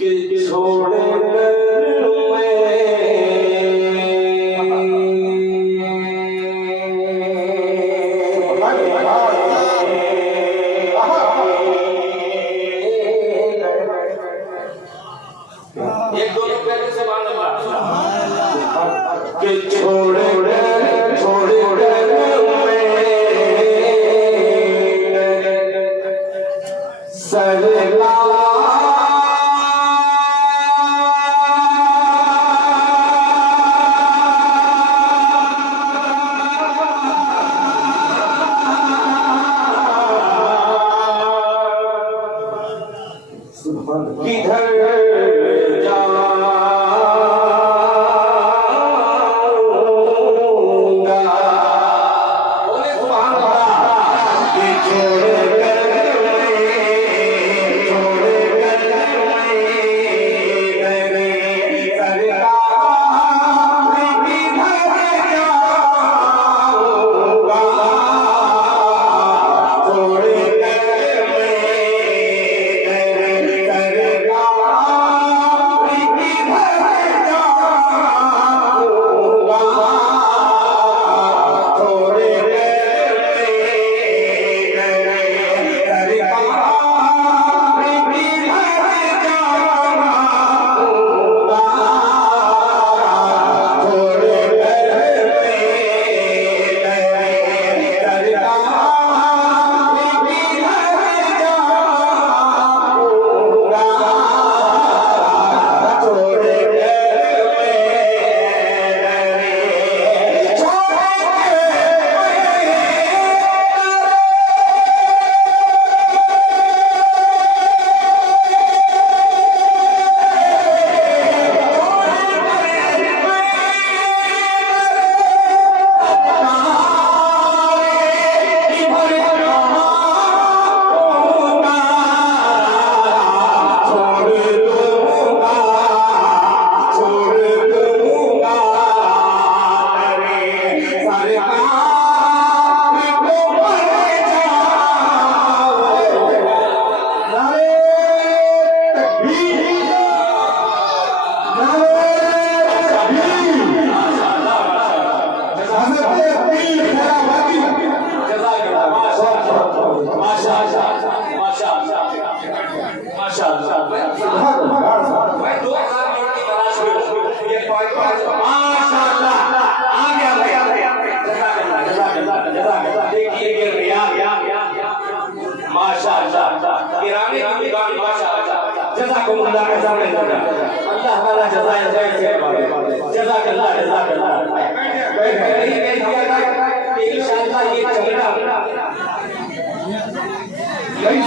कि छोड़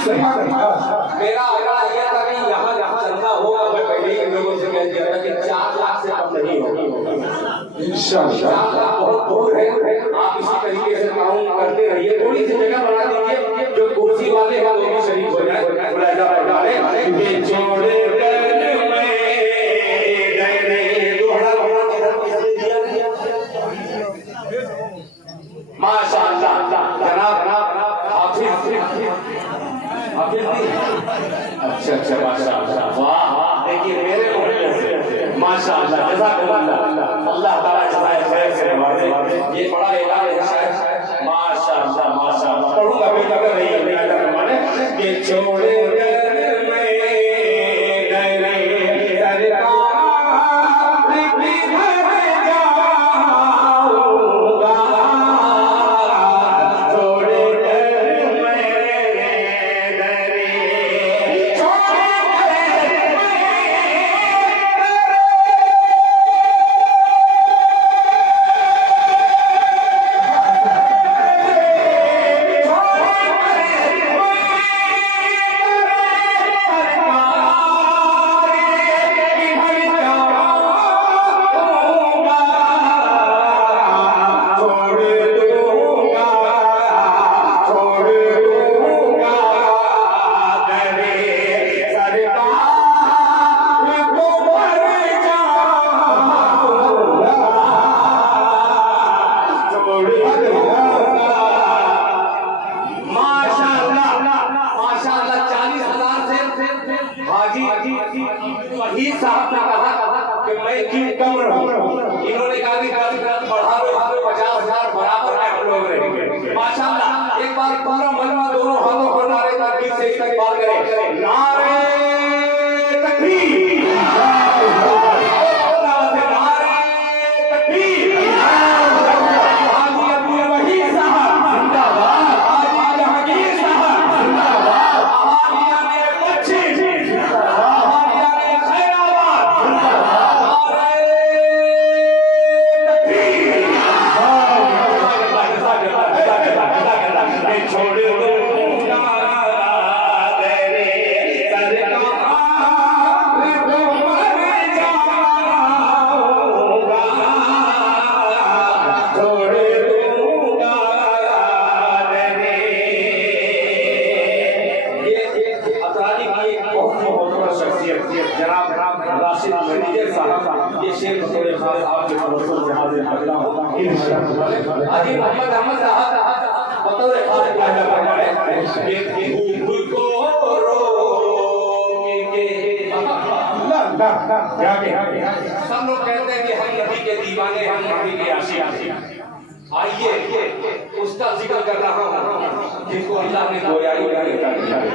मेरा आग्रह यह था कि यहाँ जहाँ चलना होगा, मैं पहले ही लोगों से कह दिया था कि 4 लाख से कम नहीं होगी। इंशाअल्लाह 4 लाख बहुत दूर है। आप इसी तरीके से काउंट करते रहिए, थोड़ी सी जगह बना दीजिए जो कुर्सी वाले हैं वो भी शरीक हो जाए। माशाअल्लाह जनाब अच्छा माशाअल्लाह, वाह देखिए मेरे मोहल्ले से माशाअल्लाह, जज़ाकल्लाह, अल्लाह ताला जज़ाए खैर से नवाजे। ये पढ़ा लिखा है माशाअल्लाह माशाअल्लाह। पढ़ूंगा भी कभी नहीं माने कि छोड़े हाजी वहीद साहब ने कहा कि मैं क्यों कम रहूं। इन्होंने कहा कि बढ़ा लो, 50,000 बराबर में लोग रहेंगे। माशाअल्लाह, एक बार पूरा मलमा दोनों हाथों पर नारे तकबीर से इस्तकबाल करें। नारे तकबीर, हाजी मोहम्मद अहमद साहब बतौर खास कहना पड़ता है कि धूप को रोके सब लोग कहते हैं कि हम नबी के दीवाने, हम नबी के आशिक। आइए उसका जिक्र कर रहा हूँ जिनको अल्लाह ने गोयाई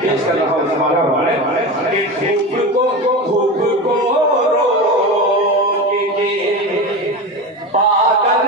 पेश कर रहा हूँ। धूप को रोके बादल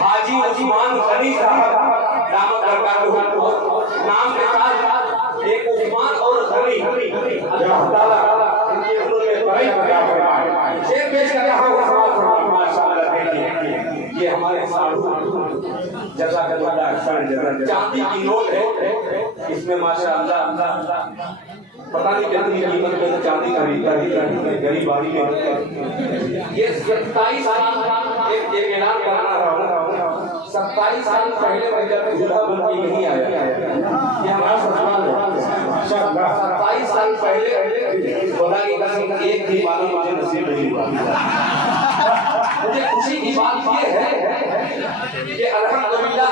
हाजी उस्मान गनी साहब दामद बरकातहू नाम के साथ एक उस्मान और गनी अल्लाह ताला इनके उम्र में बड़ी बरकत फरमाए। शेर पेश कर रहा हूं समाज माशाअल्लाह। देखिए ये हमारे साधु जज़ाकल्लाह चांदी की नोट है, इसमें माशाअल्लाह पता नहीं कितनी कीमत में चांदी खरीदता ही गरीब आदमी में। ये 27 साल एक ऐलान करना रहा, 27 साल पहले मैं जब जुदा बन के नहीं आया, ये हमारा ससुराल है। 27 साल पहले खुदा की कसम एक भी मालूम मुझे नसीब नहीं हुआ। मुझे खुशी की बात ये है कि अल्हम्दुलिल्लाह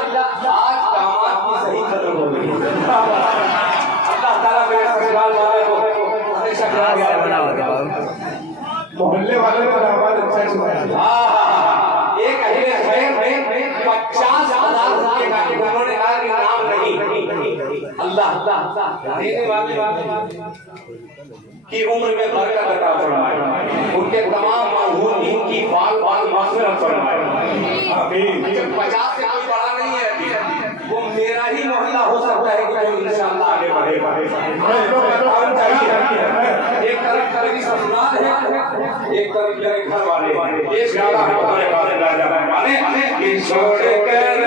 आज कामात की सही खत्म हो गई। अल्लाह ताला मेरे ससुराल वाले को हमेशा मोहल्ले वाले को आवाज अच्छा सुनाया। एक अहिले खैर में 50,000 रुपए का उन्होंने कहा कि नाम नहीं, अल्लाह देने वाले की उम्र में बरकत अता फरमाए, उनके तमाम मरहूमीन की बाल मग़फ़िरत फरमाए। आमीन। 50 से कोई बड़ा नहीं है, वो मेरा ही मोहल्ला हो सकता है कि जो इंशाअल्लाह आगे बढ़ेगा। एक तरफ मेरी ससुराल है, एक तरफ मेरे घर वाले, देश वाला हमारे राजा वाले कि छोड़ कर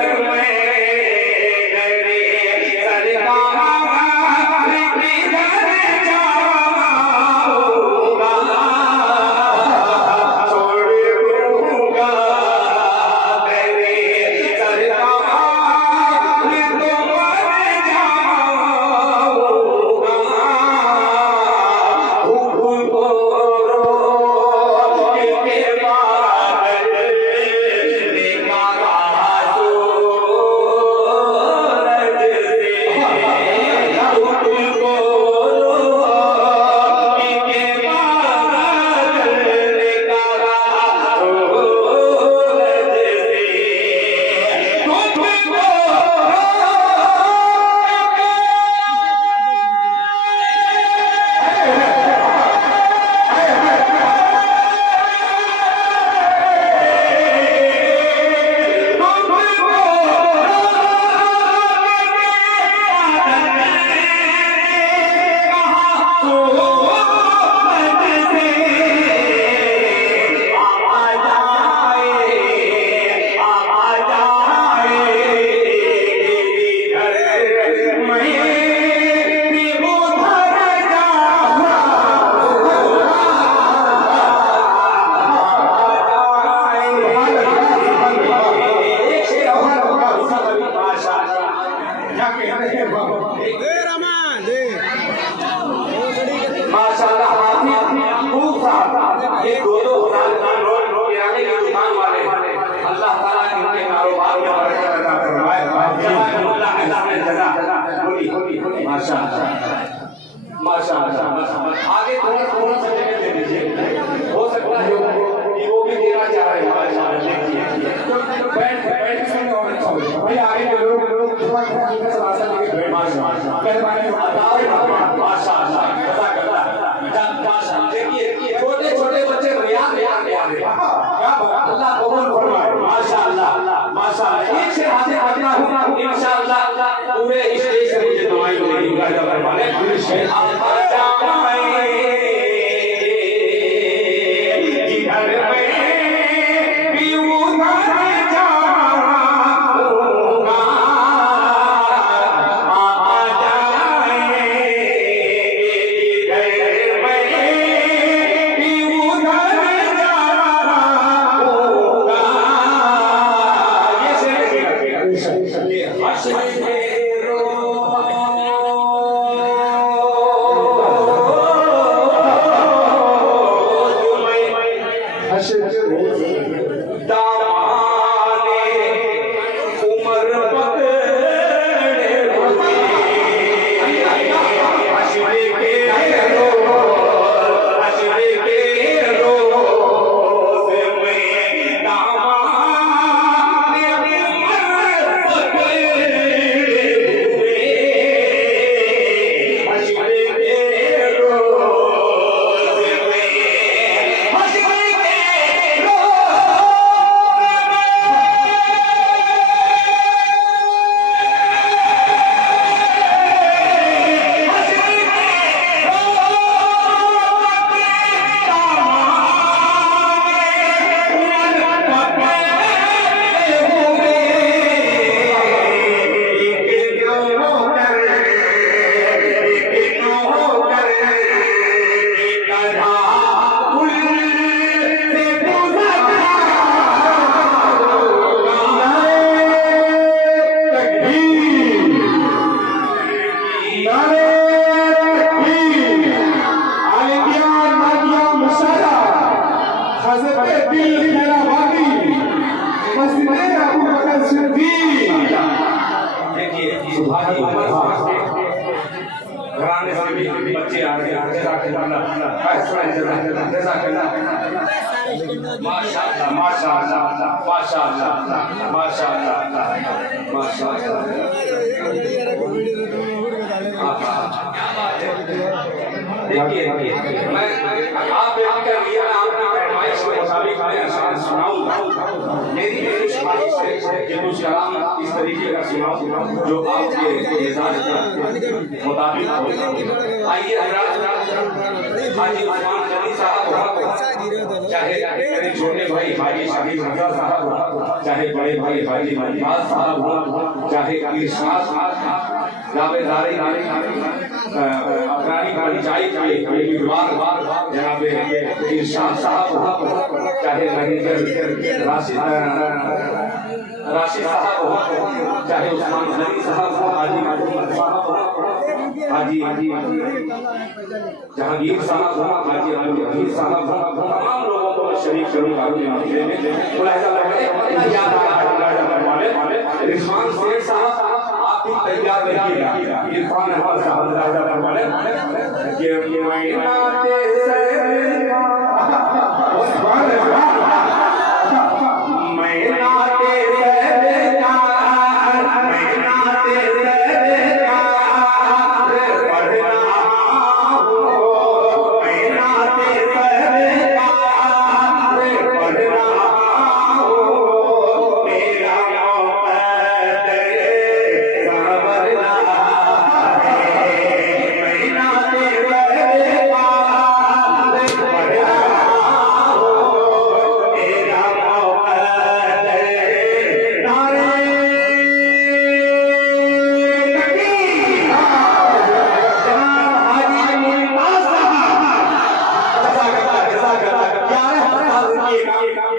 माशाअल्लाह। आगे थोड़ा सा जगह दे दीजिए, हो सकता है कि वो भी देना चाह रहे हैं। बैठ भाई आगे के लोग देखिए छोटे छोटे बच्चे रियाज अल्लाह कबूल फरमाए। माशाअल्लाह माशाअल्लाह। एक से हाजिर करना होगा इंशाअल्लाह पूरे स्टेज से मुझे दुआएं मिलेंगी। घराने से भी बच्चे आ रहे हैं। माशाअल्लाह माशाअल्लाह माशाअल्लाह माशाअल्लाह माशाअल्लाह। देखिए मैं आप आकर लिया आपकी फरमाइश के मुताबिक मैं अशार सुनाऊंगा। मेरी फरमाइश है कि कुछ कलाम इस तरीके का सुनाऊं जो आपके मिजाज के मुताबिक हो। आइए हजरात, हाजी उस्मान गनी साहब चाहे मेरे छोटे भाई हाजी शाहिद रजा साहब, चाहे बड़े भाई हाजी मजबाज साहब, चाहे इरशाद जावेदारी अफगानी पंचायत के उम्मीदवार जनाब इरशाद साहब, चाहे मैनेजर राशिद साहब, चाहे उस्मान गनी साहब, हाजी जहांगीर साहब, हाजी अमीर साहब, तमाम लोगों को शरीक करूंगा रिजवान शेख साहब आप भी तैयार रहिएगा। इरफान अहमद साहब राजा फरमाने कि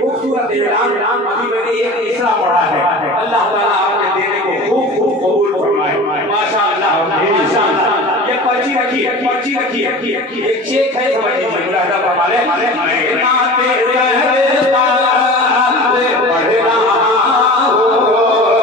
खूबसूरत ऐलान अभी मैंने एक तीसरा पढ़ा है। अल्लाह ताला आपके देने को खूब खूब कबूल फरमाए। माशाअल्लाह माशाअल्लाह। ये पर्ची रखिए एक चेक है समझ लीजिए। मुलाहिजा फरमा ले नाते रहता पढ़ना हो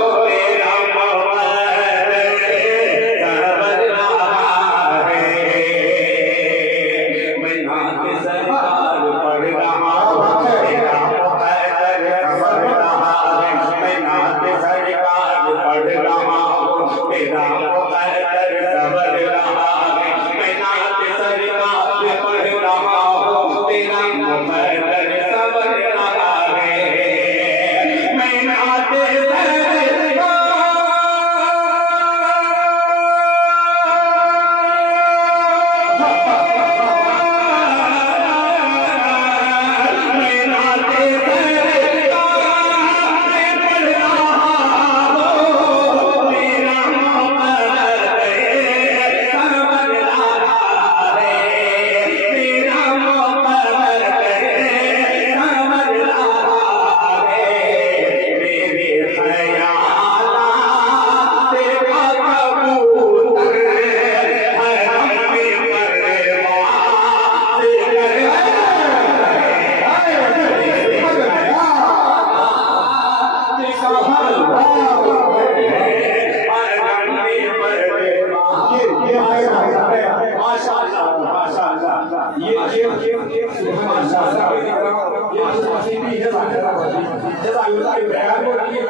अल्लाह के बयान को देखिए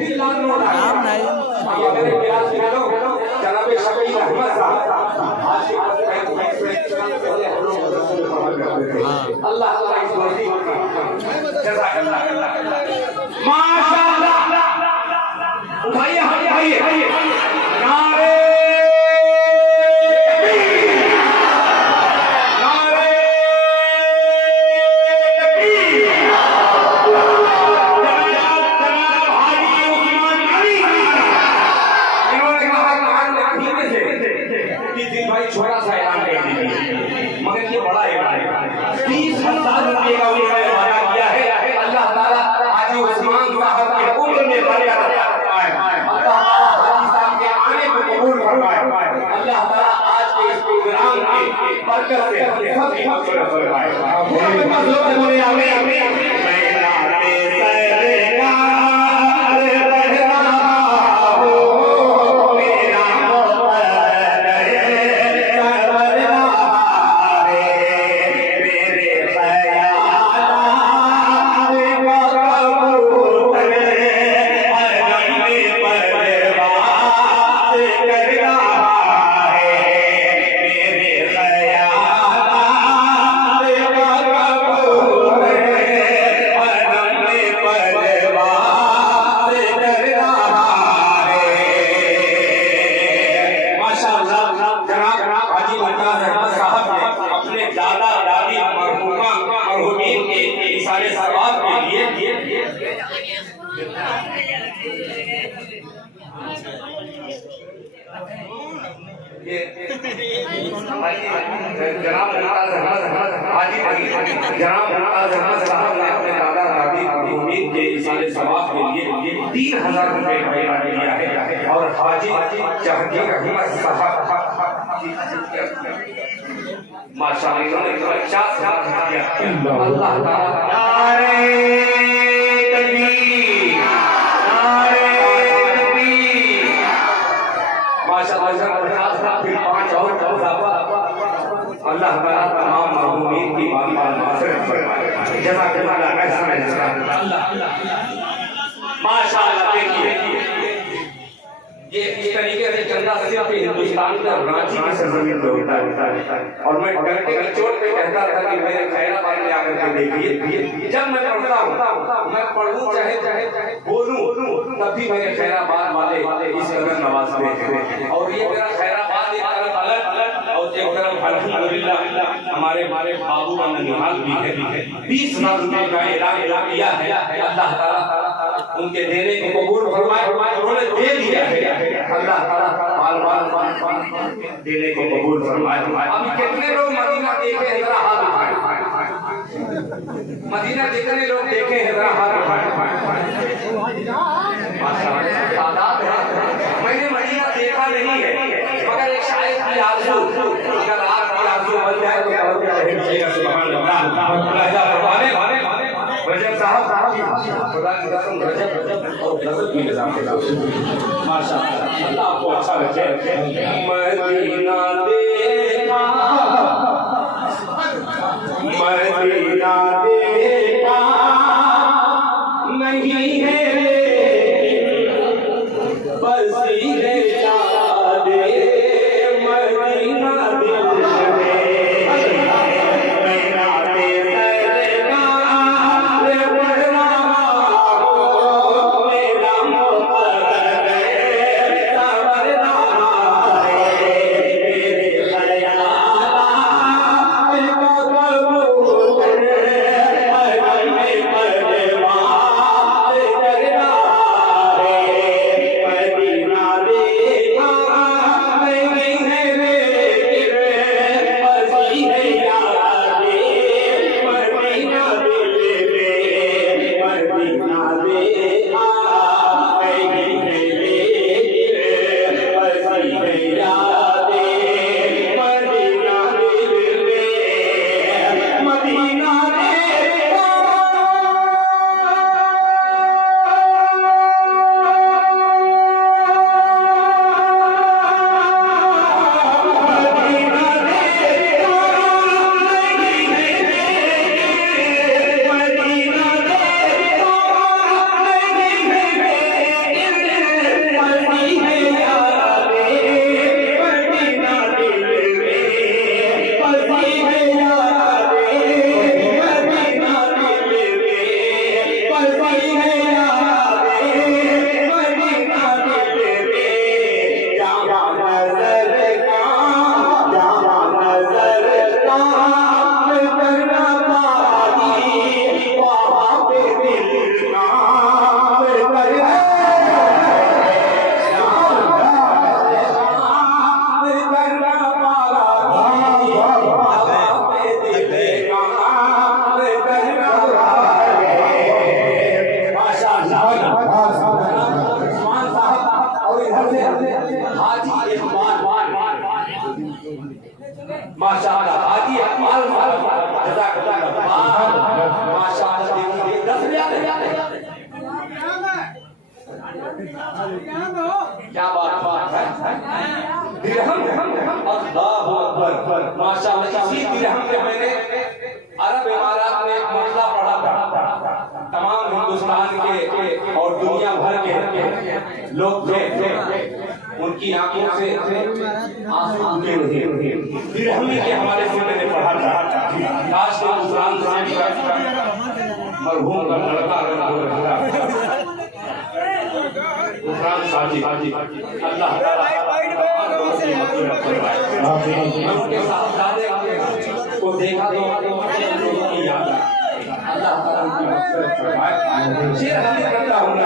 फिर लाल ये मेरे ख्याल से जनाब शफी अहमद साहब आज अल्लाह अल्लाह इस मर्जी माशाअल्लाह उठाइए उठाइए नारे छोटा सा ऐलान कर दीजिए मगर ये बड़ा ऐलान है 30,000 रुपए का उन्होंने वादा किया है अल्लाह ताला हाजी उस्मान साहब के उम्र में बरकत आए अल्लाह ताला हाजी साहब के आने को कबूल फरमाए अल्लाह ताला आज के इस प्रोग्राम की बरकत से सबकी मग़फ़िरत फरमाए बोले आमीन जनाब साहब ने अपने दादा दादी मरहूमीन के इसाले सवाब के लिए 3,000 रुपए का ऐलान किया है और हाजी जहांगीर अहमद साहब माशाअल्लाह ने 50,000 दिया अल्लाह ताला नारे तकबीर नारे तकबीर माशाअल्लाह फिर 5 और अल्लाह ताला तमाम मरहूमीन की मग़फ़िरत फरमाए जज़ाकल्लाह माशाअल्लाह देखिए ये इस तरीके से चंदा सिर्फ हिंदुस्तान का रांची की सरजमीन पे होता है और मैं डरते की चोट पे कहता था कि मेरे खैराबाद में आकर के देखिए जब मैं पढ़ता हूँ मैं पढ़ूं चाहे बोलूं तब भी मेरे खैराबाद वाले इस कदर नवाजते हैं और ये मेरा खैराबाद एक तरफ अलग और एक तरफ अल्हम्दुलिल्लाह हमारे बाबू का ननिहाल भी है 20,000 रुपए का ऐलान किया है अल्लाह ताला उनके देने को कबूल फरमाए उन्होंने दे दिया है अल्लाह ताला बाल देने को कबूल फरमाए अभी कितने लोग मदीना देखे हैं जरा हाथ उठाएं मदीना कितने लोग देखे हैं जरा हाथ उठाएं माशाअल्लाह तादाद है मैंने मदीना देखा नहीं है मगर एक शायद की आरज़ू अगर आपकी आरज़ू बन जाए तो बहुत रहेगा सुभान अल्लाह रजब साहब खुदा की कसम रजब और गजब में निजाम माशाअल्लाह अल्लाह आपको अच्छा रखे मदीना देखा नहीं है बसीरे यादे मदीना क्या बात है? दिरहम, अल्लाह अकबर, माशाअल्लाह। इसी दिरहम में मैंने अरब इमारात में एक मसला पढ़ा था। तमाम हिंदुस्तान के और दुनिया भर के लोग थे, उनकी आंखों से आंसू गिर रहे थे। दिरहम के हमारे से मैंने पढ़ा था। काश के गुजरान मरहूम का लड़का गुजरान साजी, अल्लाह उनके साहबजादे को देखा तो याद अल्लाह ताला उनकी मग़फ़िरत फरमाए। शेर हाजिर करता हूं ना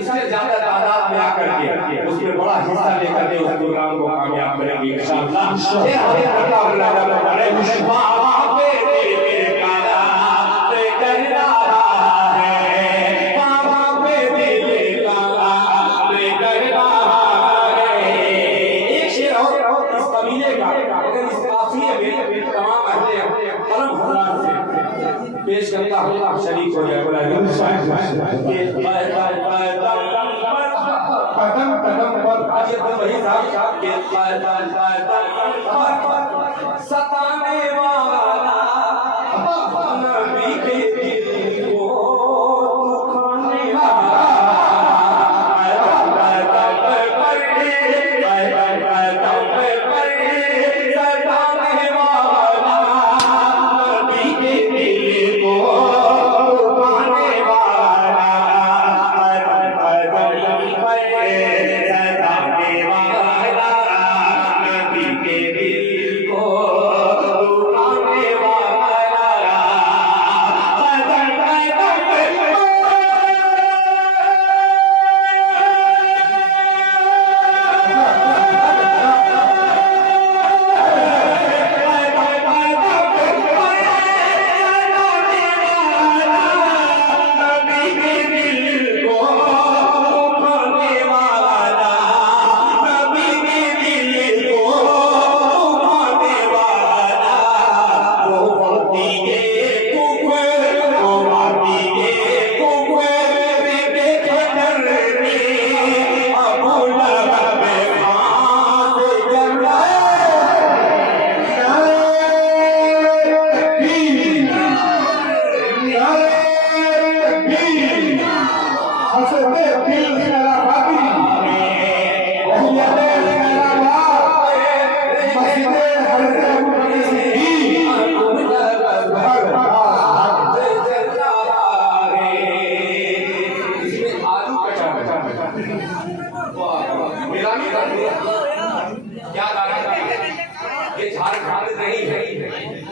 इससे ज्यादा तादाद में आकर के उसमें बड़ा हिस्सा लेकर के उस प्रोग्राम को कामयाब करेंगे इंशाअल्लाह। एक शेर और इस कबीले का, अगर इस काफिले में तमाम अहले कलम हजरात से पेश करता हूँ, शरीक हो जाए। कदम कदम पर आज तो वही साहब के सताने वाला नबी के दिल को दुखाने वाला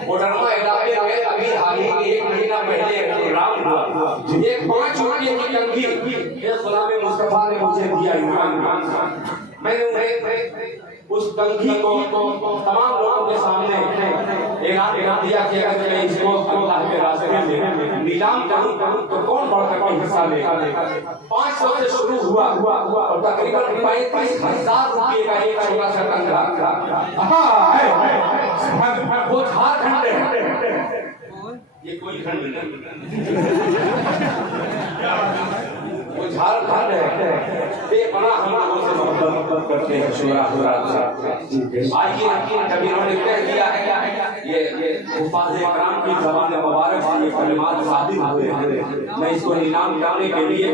कोडरमा इलाके में अभी हाल ही में 1 महीना पहले एक प्रोग्राम हुआ, एक 5 रुपये की कंघी ये गुलाम मुस्तफा ने मुझे दिया इमरान। मैंने उस कंघी को तमाम लोगों के सामने ऐलान दिया कि अगर मैं इसको अल्लाह के रास्ते में नीलाम करूं तो कौन बढ़कर के हिस्सा लेगा। 500 से शुरू हुआ और तकरीबन 35,000 रुपये का एक छोटा सा कंघा वो झारखंड है, ये कोई खंड नहीं। बेपनाह हम लोगों से मोहब्बत करते हैं। शुरा आइए जब इन्होंने कह दिया है ये हुफ़ाज़ इकराम की ज़बान मुबारक से ये कलिमात साबित हुए हैं, मैं इसको इनाम दिलाने के लिए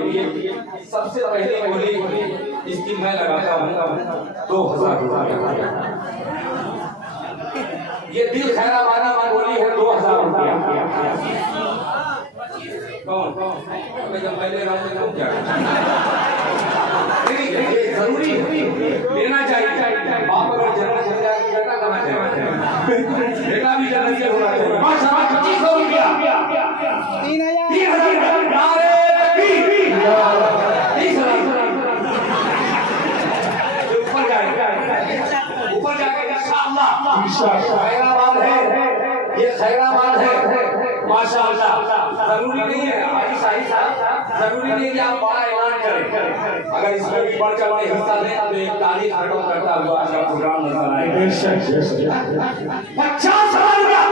सबसे पहले बोली इसकी मैं लगाता हूँ 2000 रुपया। ये दिल खैराबादी की बोली है 2000 रुपया। कौन जब पहले राउंड में क्या जरूरी लेना चाहिए। बाप अगर जन्नत चल जाए बेटा करना चाहिए, बेटा भी जन्नत से होना चाहिए। 2500 रुपया 3000 नारे तकबीर 30,000 ऊपर जाएगा, ऊपर जाएगा इंशाअल्लाह। खैराबाद है, ये खैराबाद है माशाअल्लाह। जरूरी नहीं है हाजी साहिब साहब, जरूरी नहीं कि आप बड़ा ऐलान करें, अगर इसमें भी बढ़ चढ़ के हिस्सा लें तो एक तारीख खत्म करता हुआ आपका प्रोग्राम नजर आएगा। 50,000 रुपया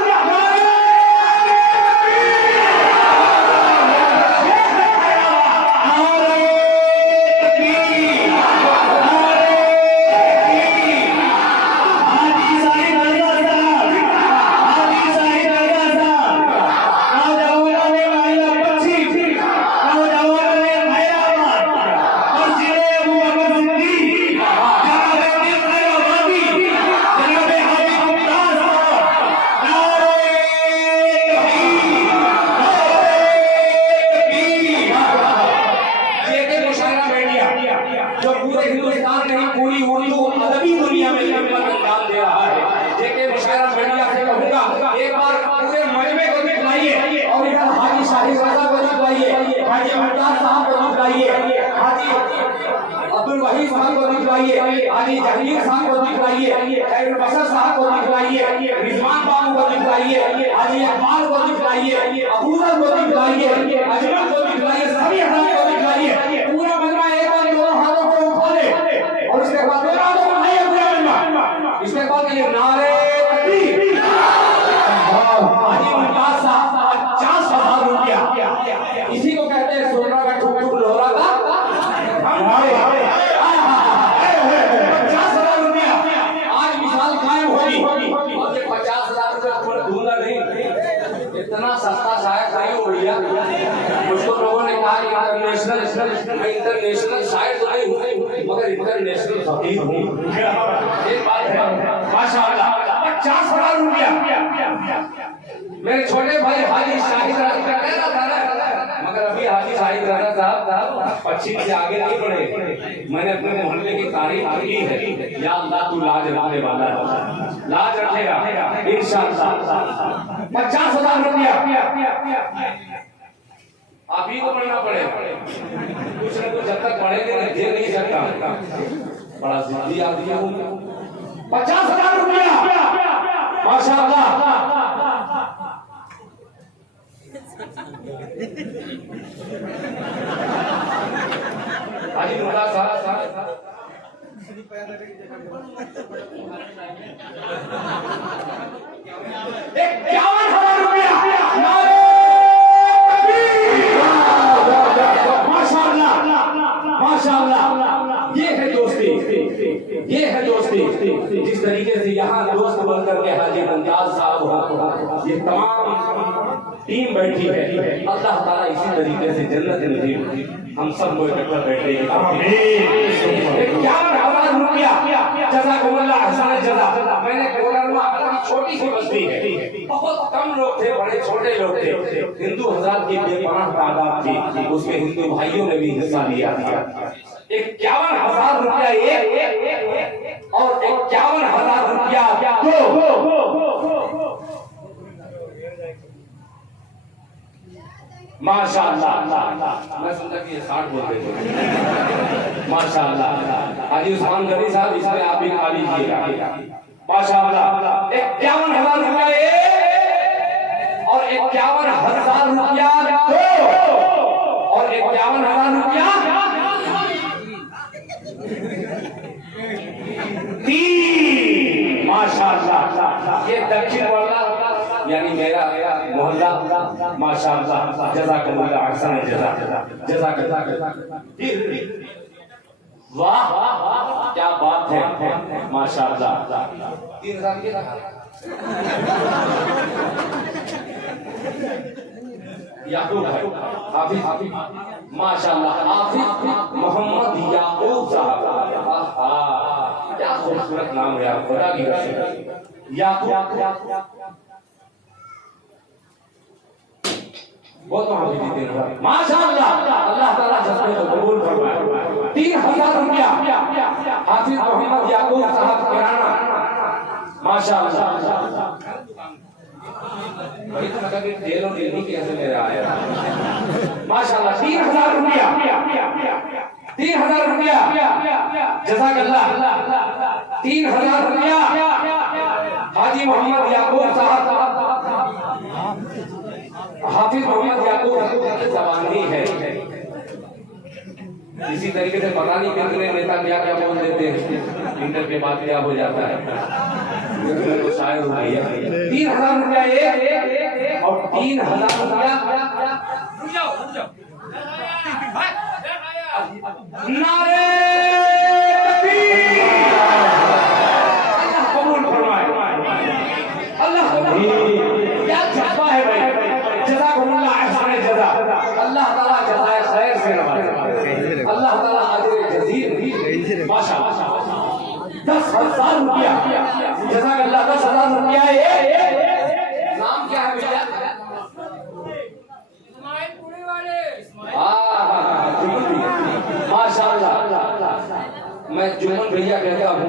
जो पूरे हिंदुस्तान नहीं पूरी उर्दू अदबी दुनिया में दान दे रहा है। जेके मुशायरा मीडिया से कहूंगा एक बार पूरे मजमे को दिखलाइए और इधर हाजी शाहिद रजा को दिखलाइए, हाजी मुमताज साहब को दिखलाइए, हाजी अब्दुल वहीद साहब को दिखलाइए, हाजी जहीर साहब को दिखलाइए, खैरुल बशर साहब को दिखलाइए, रिजवान बाबू को दिखलाइए, हाजी इकबाल को दिखलाइए, अबूजर को दिखलाइए, अजमल को दिखलाइए, सभी हजरात को दिखलाइए। पूरा मजमा एक बार दोनों हाथों को उठा ले और इसके बाद दोनों हाथों को उठाइए पूरा मजमा। इसके बाद ये नारे तकबीर। हाजी मुमताज साहब 50,000 रुपया, इसी को कहते हैं सोना का ठुक ठुक लोहरा का 50,000 रुपया आज मिसाल कायम होगी। और ये 50,000 रुपया दूंगा नहीं, इतना सस्ता शायद नहीं हो गया। मुझको लोगों ने कहा इंटरनेशनल शायद तो नहीं हूँ मगर नेशनल फकीर हूँ। एक बात है माशाअल्लाह 50,000 रुपया मेरे छोटे भाई हाजी शाहिद रजा कहना था ना, मगर अभी हाजी शाहिद रजा साहब 25 से आगे नहीं बढ़े। मैंने अपने मोहल्ले की तारीफ की है, या अल्लाह तू लाज रखने वाला है, लाज रखेगा इंशाअल्लाह। 50,000 रुपया आप ही को पढ़ना पड़ेगा, कुछ न कुछ जब तक पढ़ेंगे ना दे नहीं सकता। बड़ा जिद्दी आदमी हूँ। 50,000 रुपया माशाअल्लाह। हाजी मुमताज साहब 51,000 रुपया माशाअल्लाह। ये है दोस्ती, ये है दोस्ती। जिस तरीके से यहाँ दोस्त बनकर के हाजी मुमताज साहब हो, ये तमाम टीम बैठी है, अल्लाह ताला इसी तरीके से जन्नत नसीब हम सब को इकट्ठा बैठे। 51,000 रुपया जज़ाकुमुल्लाह अहसन जज़ा। मैंने कोलरमा छोटी सी बस्ती है, बहुत कम लोग थे, बड़े छोटे लोग थे, हिंदू हजरात की बेपनाह तादाद थी, उसमें हिंदू भाइयों ने भी हिस्सा लिया था। 51,000 रुपया एक और 51,000 रुपया दो। माशाअल्लाह। मैं समझा कि 60 बोलते थे। माशाअल्लाह। हाजी उस्मान गनी साहब इसमें आप भी खाली कीजिएगा। माशाअल्लाह 51,000 रुपया एक और 51,000 रुपया दो और 51,000 रुपया 3। माशाअल्लाह। ये दक्षिण वाला यानी मेरा मोहल्ला माशाअल्लाह। जज़ाकल्लाह अहसन जज़ा। वाह क्या बात है, माशाअल्लाह। 3000 के याकूब भाई, हाफिज माशाअल्लाह, हाफिज मोहम्मद याकूब साहब। क्या खूबसूरत नाम है, आप खुदा की कसम। याकूब बहुत माशाअल्लाह, अल्लाह ताला जज्बे को कबूल फरमाए। 3000 रुपया हाफिज मोहम्मद याकूब साहब किराना, माशाअल्लाह। भाई तो मतलब जेल और जेल कैसे मेरा आया, माशाअल्लाह। 3000 रुपया, 3000 रुपया, जज़ाकल्लाह। 3000 रुपया हाजी मोहम्मद याकूब साहब, हाफिज मोहम्मद याकूब जवानी है। इसी तरीके से पता नहीं कितने नेता क्या क्या बोल देते हैं, इंटर के बाद क्या हो जाता है। तो शायद 3000 रुपया ये और 3000 रुपया नारे अल्लाह कबूल फरमाए, अल्लाह क्या जज्बा है भाई। जज़ाकुमुल्लाह अहसन जज़ा, अल्लाह ताला जज़ाए खैर से नवाजे, अल्लाह ताला अजर जज़ील माशाअल्लाह। 10,000 रुपया, जज़ाकल्लाह। 10,000 रुपया ये नाम क्या है भैया? इस्माइलपुरी वाले, माशाअल्लाह। मैं जुम्मन भैया कहता हूँ,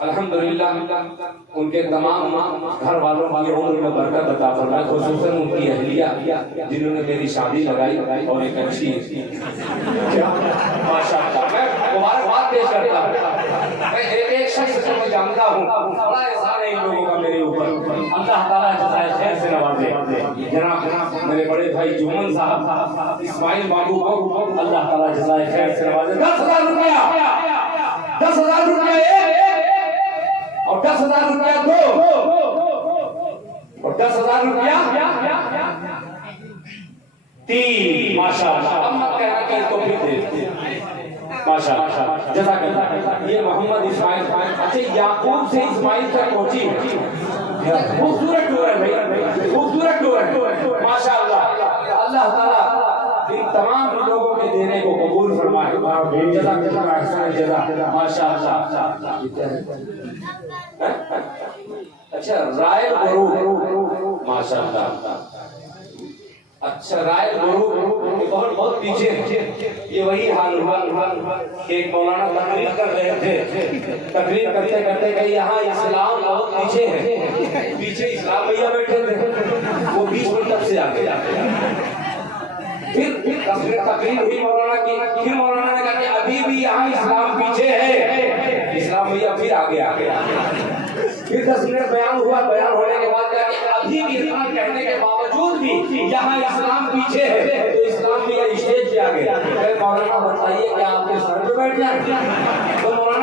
अल्हम्दुलिल्लाह उनके तमाम घर वालों की उम्र में बरकत अता फरमाए, खुसूसन उनकी अहलिया जिन्होंने मेरी शादी लगाई और एक अच्छी माशाअल्लाह। मैं मुबारकबाद पेश करता हूँ। मैं एक शख्स को मैं जानता हूँ, बड़ा एहसान है इन लोगों का मेरे ऊपर, अल्लाह ताला जज़ाए खैर से नवाजे। जनाब मेरे बड़े भाई जुम्मन साहब इस्माइल बाबू को अल्लाह ताला जज़ाए खैर से नवाजे। 10,000 रुपया, 10,000 रुपया और 10,000 रुपया दो और 10,000 रुपया 3, माशाअल्लाह। अब मत कहना कि इसको फिर दे, माशाअल्लाह। जज़ाकल्लाह। ये मोहम्मद इस्माइल, अच्छा याकूब से इस्माइल तक पहुंची, खूबसूरत टूर है भाई, खूबसूरत टूर है, माशाअल्लाह। अल्लाह ताला इन तमाम लोगों के देने को कबूल फरमाए, जज़ाकल्लाह अहसन जज़ा, माशाअल्लाह। अच्छा रायल गुरु, माशाअल्लाह। अच्छा रायल गुरु बहुत पीछे, ये वही हाल हुआ कि एक मौलाना तकरीर कर रहे थे, तकरीर करते करते कहीं यहाँ इस्लाम बहुत पीछे है, पीछे इस्लाम भैया बैठे थे, वो 20 मिनट से आगे फिर तकरीर हुई मौलाना की, फिर मौलाना ने कहा कि अभी भी यहाँ इस्लाम पीछे है, इस्लाम भैया फिर आगे आ गया। फिर 10 मिनट बयान हुआ, बयान होने के बाद अभी भी इस्लाम कहने के बावजूद भी यहाँ इस्लाम पीछे है, तो इस्लाम भैया स्टेज पे आ गया। मौलाना बताइए क्या आपके सर पे बैठ जाए? तो मौलाना